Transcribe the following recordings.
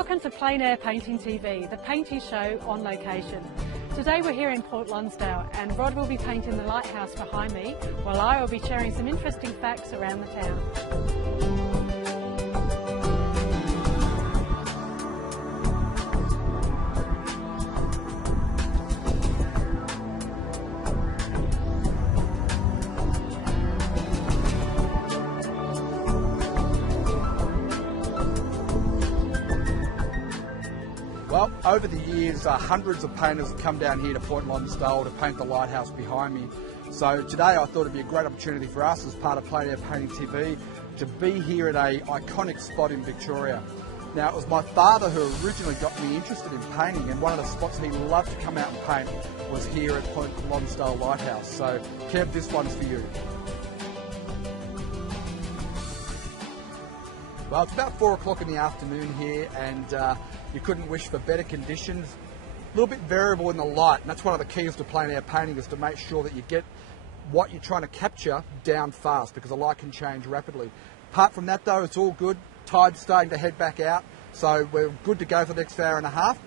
Welcome to Plein Painting TV, the painting show on location. Today we're here in Port Lonsdale and Rod will be painting the lighthouse behind me while I will be sharing some interesting facts around the town. Well, over the years, hundreds of painters have come down here to Port Lonsdale to paint the lighthouse behind me. So today I thought it'd be a great opportunity for us as part of Plein Painting TV to be here at an iconic spot in Victoria. Now, it was my father who originally got me interested in painting, and one of the spots he loved to come out and paint was here at Port Lonsdale Lighthouse. So, Kev, this one's for you. Well, it's about 4 o'clock in the afternoon here, and you couldn't wish for better conditions. A little bit variable in the light, and that's one of the keys to plein air painting, is to make sure that you get what you're trying to capture down fast, because the light can change rapidly. Apart from that though, it's all good. Tide's starting to head back out, so we're good to go for the next hour and a half.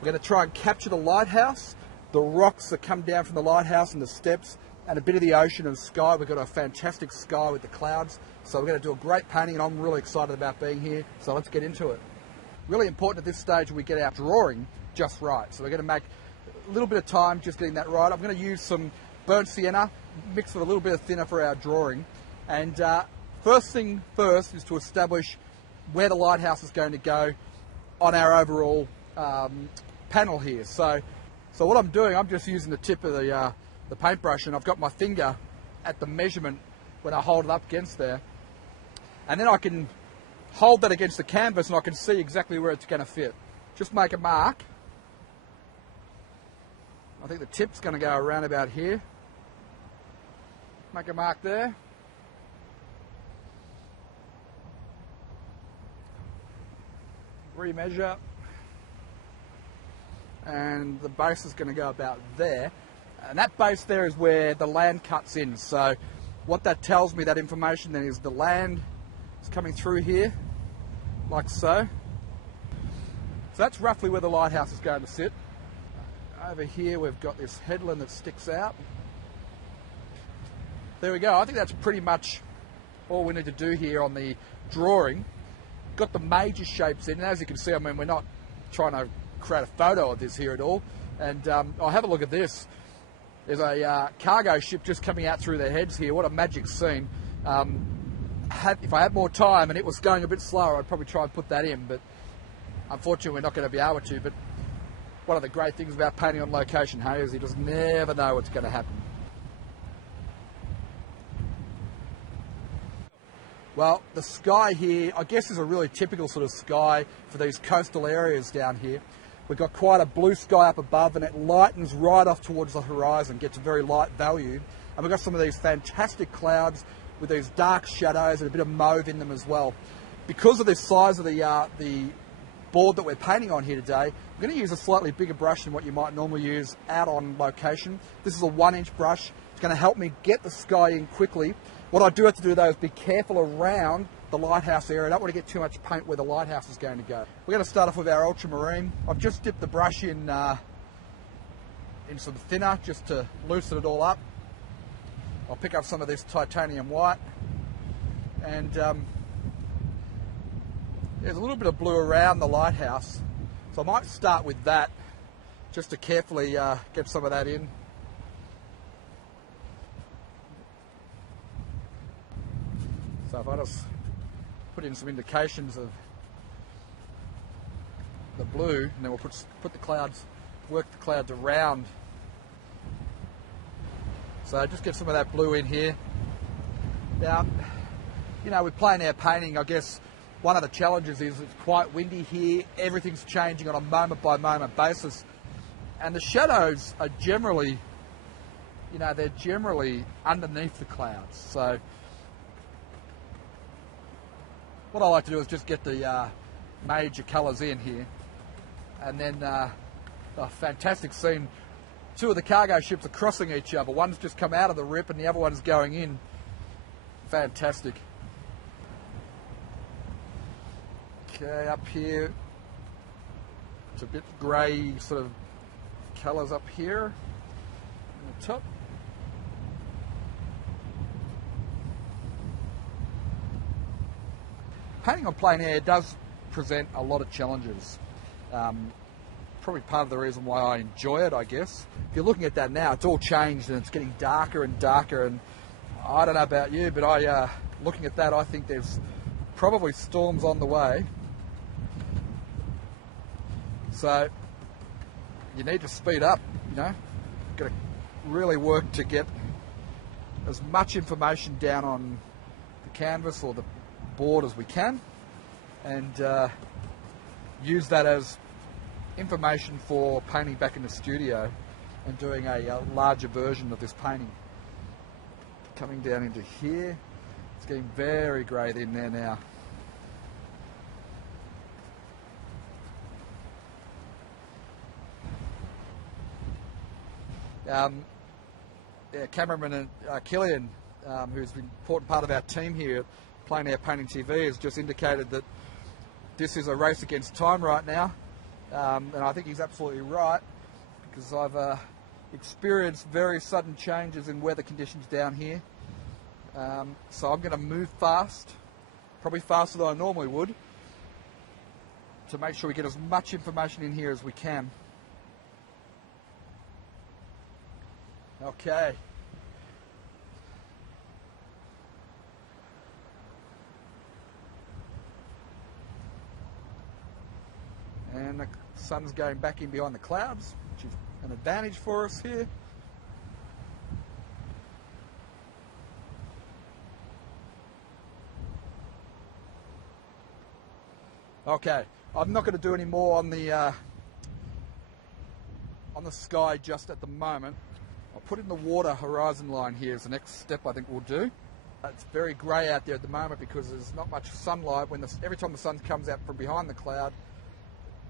We're going to try and capture the lighthouse, the rocks that come down from the lighthouse and the steps, and a bit of the ocean and sky. We've got a fantastic sky with the clouds, so we're going to do a great painting, and I'm really excited about being here, so let's get into it. Really important at this stage we get our drawing just right, so we're going to make a little bit of time just getting that right. I'm going to use some burnt sienna mixed with a little bit of thinner for our drawing, and first thing first is to establish where the lighthouse is going to go on our overall panel here. So what I'm doing, I'm just using the tip of the paintbrush, and I've got my finger at the measurement when I hold it up against there, and then I can hold that against the canvas and I can see exactly where it's going to fit. Just make a mark. I think the tip's going to go around about here. Make a mark there. Remeasure. And the base is going to go about there. And that base there is where the land cuts in. So what that tells me, that information then, is the land is coming through here, like so. So that's roughly where the lighthouse is going to sit. Over here we've got this headland that sticks out. There we go. I think that's pretty much all we need to do here on the drawing. Got the major shapes in, and as you can see, I mean, we're not trying to create a photo of this here at all. And I'll have a look at this. There's a cargo ship just coming out through their heads here. What a magic scene. If I had more time and it was going a bit slower, I'd probably try and put that in, but unfortunately we're not going to be able to. But one of the great things about painting on location, hey, is you just never know what's going to happen. Well, the sky here, I guess, is a really typical sort of sky for these coastal areas down here. We've got quite a blue sky up above, and it lightens right off towards the horizon, gets a very light value. And we've got some of these fantastic clouds with these dark shadows and a bit of mauve in them as well. Because of the size of the board that we're painting on here today, I'm going to use a slightly bigger brush than what you might normally use out on location. This is a 1-inch brush. It's going to help me get the sky in quickly. What I do have to do though is be careful around the lighthouse area. I don't want to get too much paint where the lighthouse is going to go. We're going to start off with our ultramarine. I've just dipped the brush in some thinner just to loosen it all up. I'll pick up some of this titanium white, and there's a little bit of blue around the lighthouse, so I might start with that just to carefully get some of that in. So if I just put in some indications of the blue, and then we'll put the clouds, work the clouds around. So just get some of that blue in here. Now, you know, with plein air painting, I guess one of the challenges is it's quite windy here. Everything's changing on a moment by moment basis. And the shadows are generally, you know, they're generally underneath the clouds. So what I like to do is just get the major colours in here. And then a fantastic scene. Two of the cargo ships are crossing each other. One's just come out of the rip and the other one's going in. Fantastic. Okay, up here It's a bit grey sort of colours up here on the top. Painting on plein air does present a lot of challenges. Probably part of the reason why I enjoy it, I guess. If you're looking at that now, it's all changed and it's getting darker and darker, and I don't know about you, but looking at that, I think there's probably storms on the way. So you need to speed up, you know. Got to really work to get as much information down on the canvas or the board as we can, and use that as information for painting back in the studio and doing a larger version of this painting. Coming down into here, it's getting very grey in there now. Cameraman Killian, who's been an important part of our team here at Plein Air Painting TV, has just indicated that this is a race against time right now, and I think he's absolutely right, because I've experienced very sudden changes in weather conditions down here, so I'm going to move fast, probably faster than I normally would, to make sure we get as much information in here as we can. Okay. And the sun's going back in behind the clouds, which is an advantage for us here. Okay, I'm not going to do any more on the sky just at the moment. I'll put in the water horizon line here as the next step I think we'll do. It's very grey out there at the moment because there's not much sunlight. Every time the sun comes out from behind the cloud,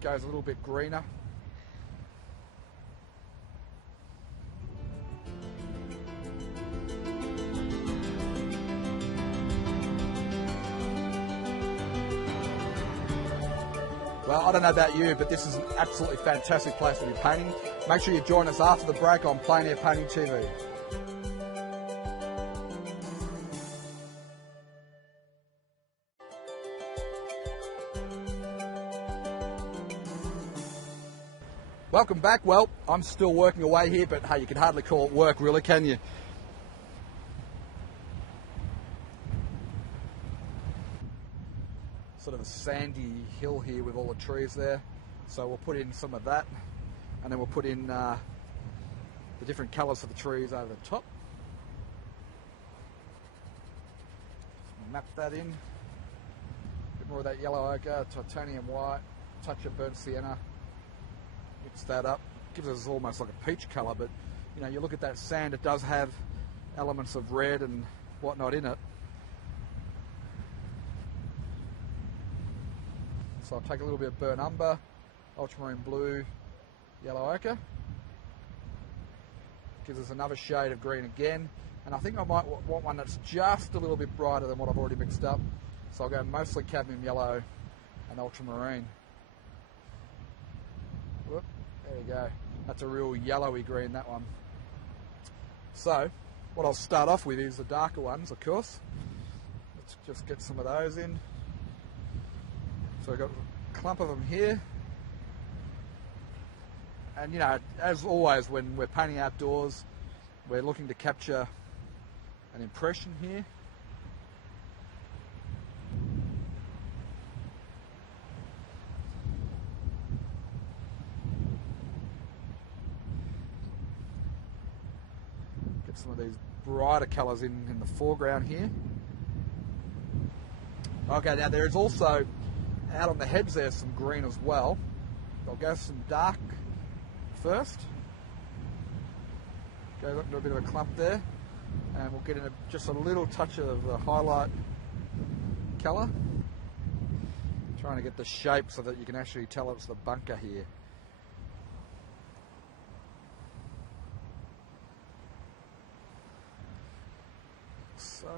it goes a little bit greener. Well, I don't know about you, but this is an absolutely fantastic place to be painting. Make sure you join us after the break on Plein Air Painting TV. Welcome back. Well, I'm still working away here, but hey, you can hardly call it work, really, can you? Sort of a sandy hill here with all the trees there, so we'll put in some of that, and then we'll put in the different colours for the trees over the top. Map that in. A bit more of that yellow ochre, titanium white, touch of burnt sienna. Mix that up. Gives us almost like a peach colour, but you know, you look at that sand, it does have elements of red and whatnot in it. So I'll take a little bit of burnt umber, ultramarine blue, yellow ochre. Gives us another shade of green again. And I think I might want one that's just a little bit brighter than what I've already mixed up. So I'll go mostly cadmium yellow and ultramarine. Whoop, there you go. That's a real yellowy green, that one. So what I'll start off with is the darker ones, of course. Let's just get some of those in. So I've got a clump of them here. And you know, as always when we're painting outdoors, we're looking to capture an impression here. Get some of these brighter colours in the foreground here. Okay, now there is also, out on the heads there's some green as well. I'll go some dark first. Goes up into a bit of a clump there, and we'll get in just a little touch of the highlight colour. Trying to get the shape so that you can actually tell it's the bunker here. So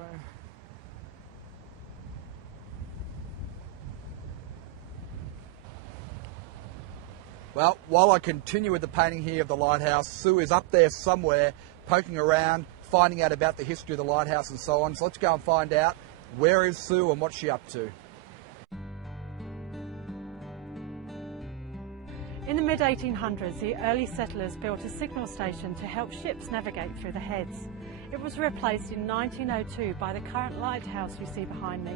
Well, while I continue with the painting here of the lighthouse, Sue is up there somewhere poking around, finding out about the history of the lighthouse and so on. So let's go and find out, where is Sue and what's she up to? In the mid-1800s, the early settlers built a signal station to help ships navigate through the heads. It was replaced in 1902 by the current lighthouse you see behind me.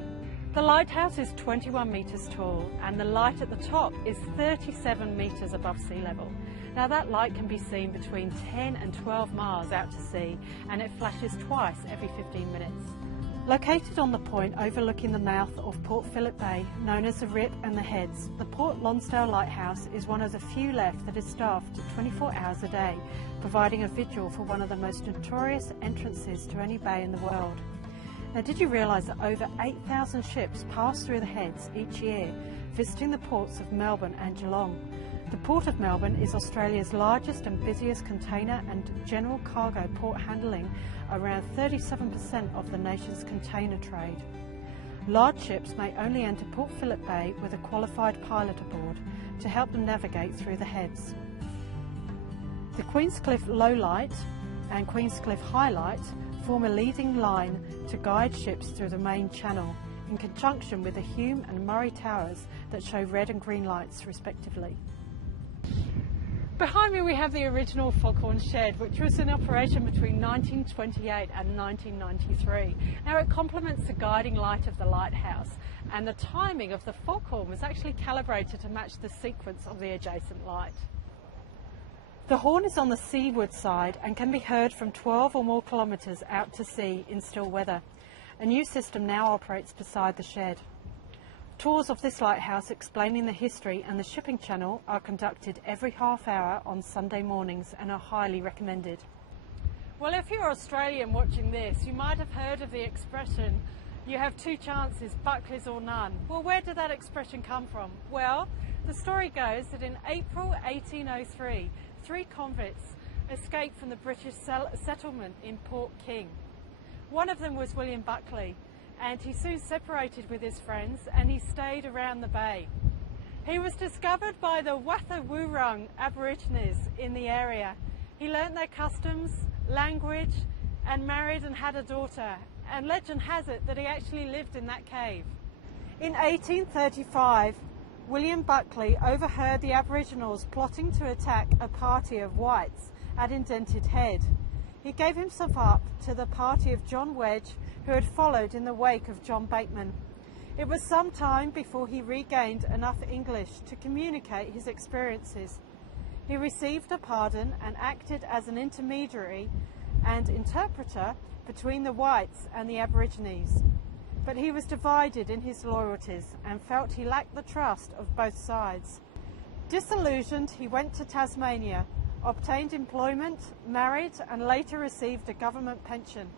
The lighthouse is 21 metres tall and the light at the top is 37 metres above sea level. Now that light can be seen between 10 and 12 miles out to sea, and it flashes twice every 15 minutes. Located on the point overlooking the mouth of Port Phillip Bay, known as the Rip and the Heads, the Port Lonsdale Lighthouse is one of the few left that is staffed 24 hours a day, providing a vigil for one of the most notorious entrances to any bay in the world. Now, did you realise that over 8,000 ships pass through the Heads each year, visiting the ports of Melbourne and Geelong? The Port of Melbourne is Australia's largest and busiest container and general cargo port, handling around 37% of the nation's container trade. Large ships may only enter Port Phillip Bay with a qualified pilot aboard to help them navigate through the Heads. The Queenscliff Low Light and Queenscliff High Light form a leading line to guide ships through the main channel, in conjunction with the Hume and Murray Towers that show red and green lights respectively. Behind me we have the original Foghorn Shed, which was in operation between 1928 and 1993. Now it complements the guiding light of the lighthouse, and the timing of the foghorn was actually calibrated to match the sequence of the adjacent light. The horn is on the seaward side and can be heard from 12 or more kilometres out to sea in still weather. A new system now operates beside the shed. Tours of this lighthouse explaining the history and the shipping channel are conducted every half hour on Sunday mornings and are highly recommended. Well, if you're Australian watching this, you might have heard of the expression, "You have two chances, Buckley's or none." Well, where did that expression come from? Well, the story goes that in April 1803, 3 convicts escaped from the British settlement in Port King. One of them was William Buckley, and he soon separated with his friends and he stayed around the bay. He was discovered by the Watha-Wurrung Aborigines in the area. He learnt their customs, language, and married and had a daughter, and legend has it that he actually lived in that cave. In 1835, William Buckley overheard the Aboriginals plotting to attack a party of whites at Indented Head. He gave himself up to the party of John Wedge, who had followed in the wake of John Bateman. It was some time before he regained enough English to communicate his experiences. He received a pardon and acted as an intermediary and interpreter between the whites and the Aborigines. But he was divided in his loyalties and felt he lacked the trust of both sides. Disillusioned, he went to Tasmania, obtained employment, married, and later received a government pension.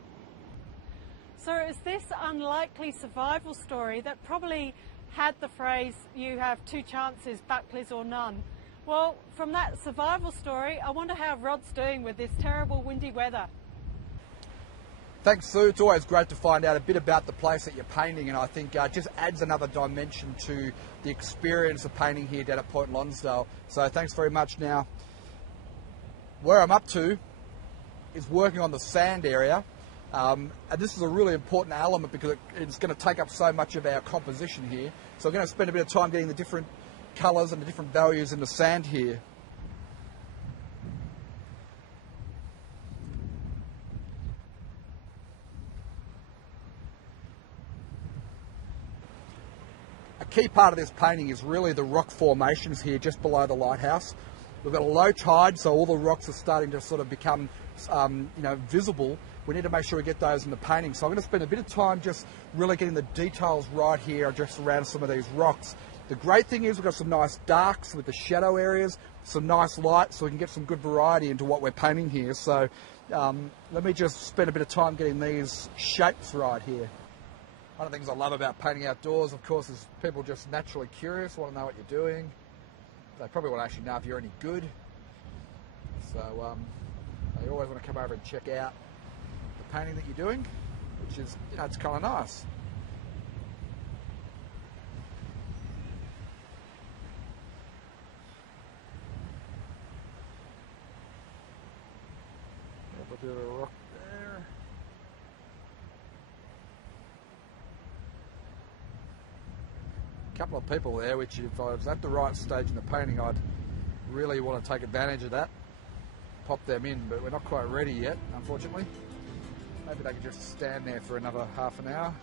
So it's this unlikely survival story that probably had the phrase, "You have two chances, Buckley's or none." Well, from that survival story, I wonder how Rod's doing with this terrible windy weather. Thanks, Sue. It's always great to find out a bit about the place that you're painting, and I think it just adds another dimension to the experience of painting here down at Point Lonsdale. So thanks very much. Now, where I'm up to is working on the sand area, and this is a really important element because it's going to take up so much of our composition here. So I'm going to spend a bit of time getting the different colours and the different values in the sand here. A key part of this painting is really the rock formations here just below the lighthouse. We've got a low tide, so all the rocks are starting to sort of become visible. We need to make sure we get those in the painting. So I'm going to spend a bit of time just really getting the details right here just around some of these rocks. The great thing is we've got some nice darks with the shadow areas, some nice light, so we can get some good variety into what we're painting here. So let me just spend a bit of time getting these shapes right here. One of the things I love about painting outdoors, of course, is people just naturally curious, want to know what you're doing. They probably want to actually know if you're any good. So they always want to come over and check out the painting that you're doing, which is, it's kind of nice. A bit of a rock there. A couple of people there, which if I was at the right stage in the painting, I'd really want to take advantage of that. Pop them in, but we're not quite ready yet, unfortunately. Maybe they could just stand there for another half an hour.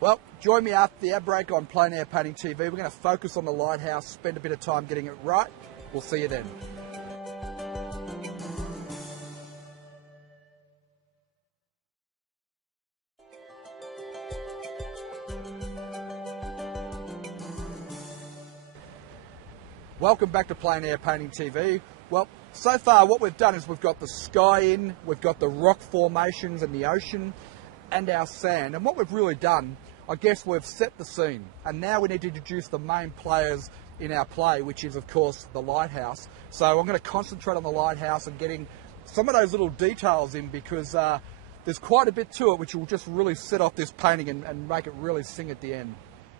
Well, join me after the ad break on Plein Air Painting TV. We're going to focus on the lighthouse, spend a bit of time getting it right. We'll see you then. Welcome back to Plein Air Painting TV. Well, so far what we've done is we've got the sky in, we've got the rock formations and the ocean and our sand. And what we've really done, I guess we've set the scene. And now we need to introduce the main players in our play, which is of course the lighthouse. So I'm going to concentrate on the lighthouse and getting some of those little details in, because there's quite a bit to it which will just really set off this painting and make it really sing at the end.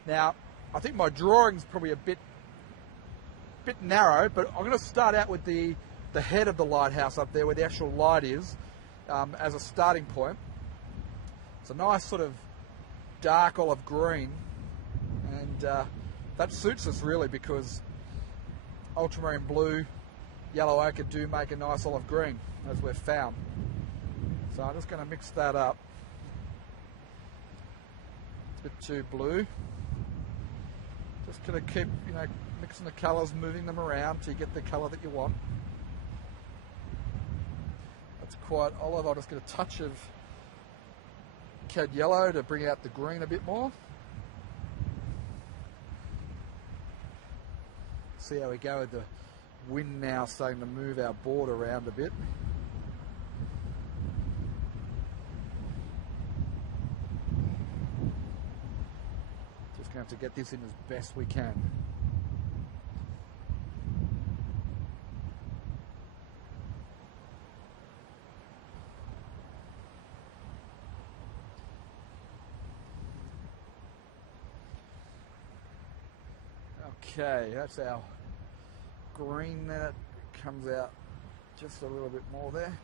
Now, I think my drawing's probably a bit narrow, but I'm going to start out with the head of the lighthouse up there where the actual light is, as a starting point. It's a nice sort of dark olive green, and that suits us really, because ultramarine blue, yellow ochre do make a nice olive green, as we've found. So I'm just going to mix that up. It's a bit too blue. Just going to keep, mixing the colours, moving them around till you get the colour that you want. That's quite olive. I'll just get a touch of cad yellow to bring out the green a bit more. See how we go with the wind now starting to move our board around a bit. Just going to have to get this in as best we can. Okay, that's our green. Then it comes out just a little bit more there.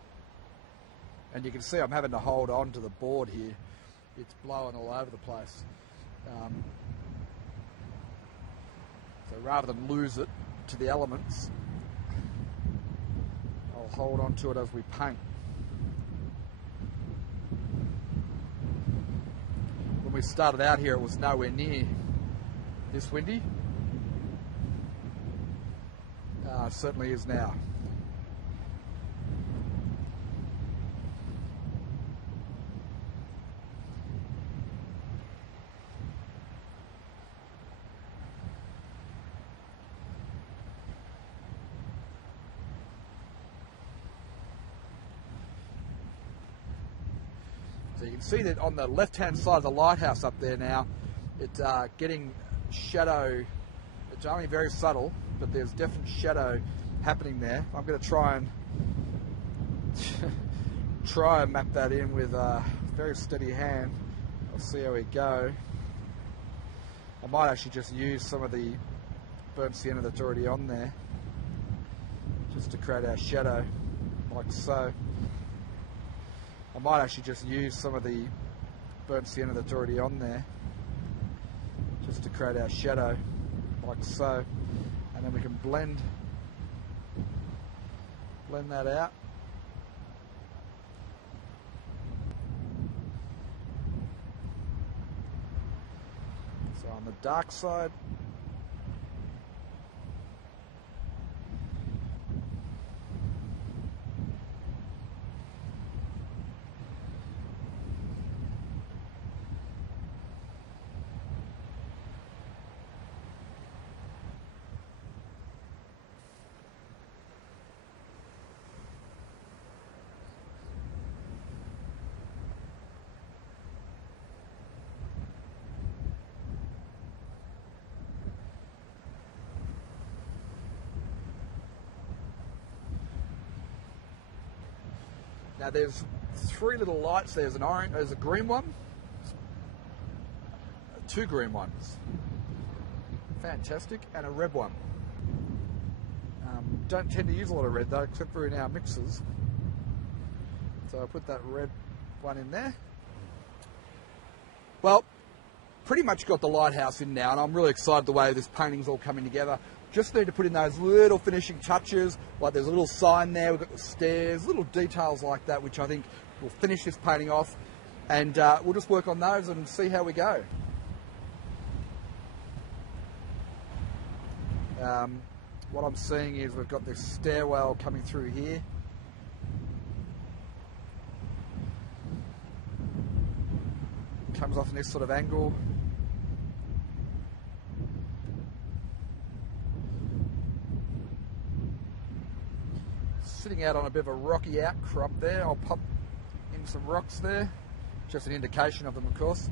And you can see I'm having to hold on to the board here. It's blowing all over the place. So rather than lose it to the elements, I'll hold on to it as we paint. When we started out here, it was nowhere near this windy. It certainly is now. So you can see that on the left-hand side of the lighthouse up there now, it's getting shadow. It's only very subtle, but there's definite shadow happening there. I'm going to try and map that in with a very steady hand. I'll see how we go. I might actually just use some of the burnt sienna that's already on there, just to create our shadow, like so. I might actually just use some of the burnt sienna that's already on there, just to create our shadow, like so. And then we can blend that out. So on the dark side, now there's three little lights. There's an orange, there's a green one, two green ones, fantastic, and a red one. Don't tend to use a lot of red though, except for in our mixes. So I'll put that red one in there. Well, pretty much got the lighthouse in now, and I'm really excited the way this painting's all coming together. Just need to put in those little finishing touches, like there's a little sign there, we've got the stairs, little details like that, which I think will finish this painting off. And we'll just work on those and see how we go. What I'm seeing is we've got this stairwell coming through here. Comes off in this sort of angle. Sitting out on a bit of a rocky outcrop there. I'll pop in some rocks there. Just an indication of them, of course.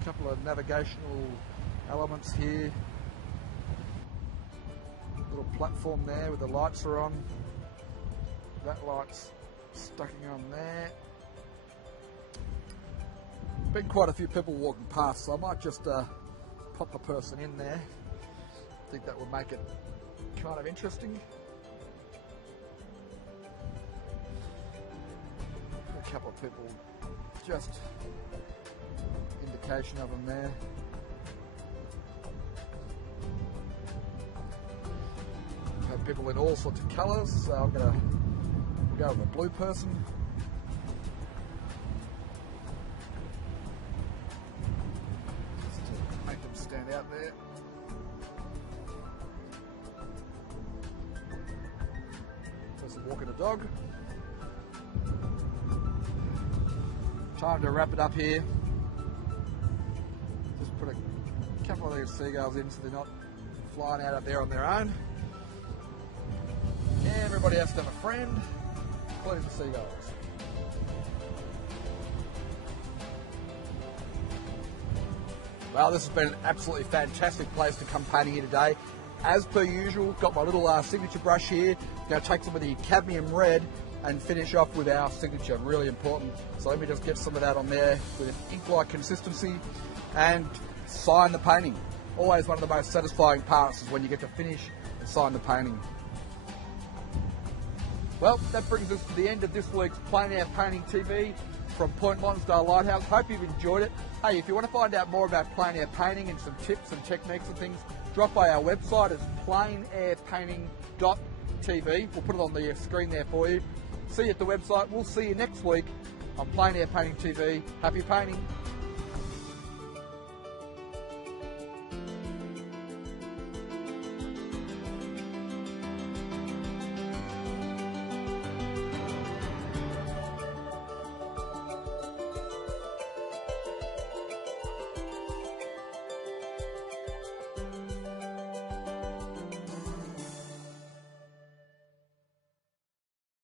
A couple of navigational elements here. Little platform there with the lights are on. That light's stucking on there. Been quite a few people walking past, so I might just pop a person in there. I think that would make it kind of interesting. A couple of people, just indication of them there. We've had people in all sorts of colours, so I'm going to go with a blue person. Just to make them stand out there. Person walking a dog. Time to wrap it up here. Just put a couple of these seagulls in so they're not flying out up there on their own. Everybody has to have a friend, including the seagulls. Well, this has been an absolutely fantastic place to come painting here today. As per usual, got my little signature brush here. Going to take some of the cadmium red and finish off with our signature, really important. So let me just get some of that on there with an ink-like consistency and sign the painting. Always one of the most satisfying parts is when you get to finish and sign the painting. Well, that brings us to the end of this week's Plein Air Painting TV from Point Lonsdale Lighthouse. Hope you've enjoyed it. Hey, if you want to find out more about plein air painting and some tips and techniques and things, drop by our website. It's pleinairpainting.tv. We'll put it on the screen there for you. See you at the website. We'll see you next week on Plein Air Painting TV. Happy painting.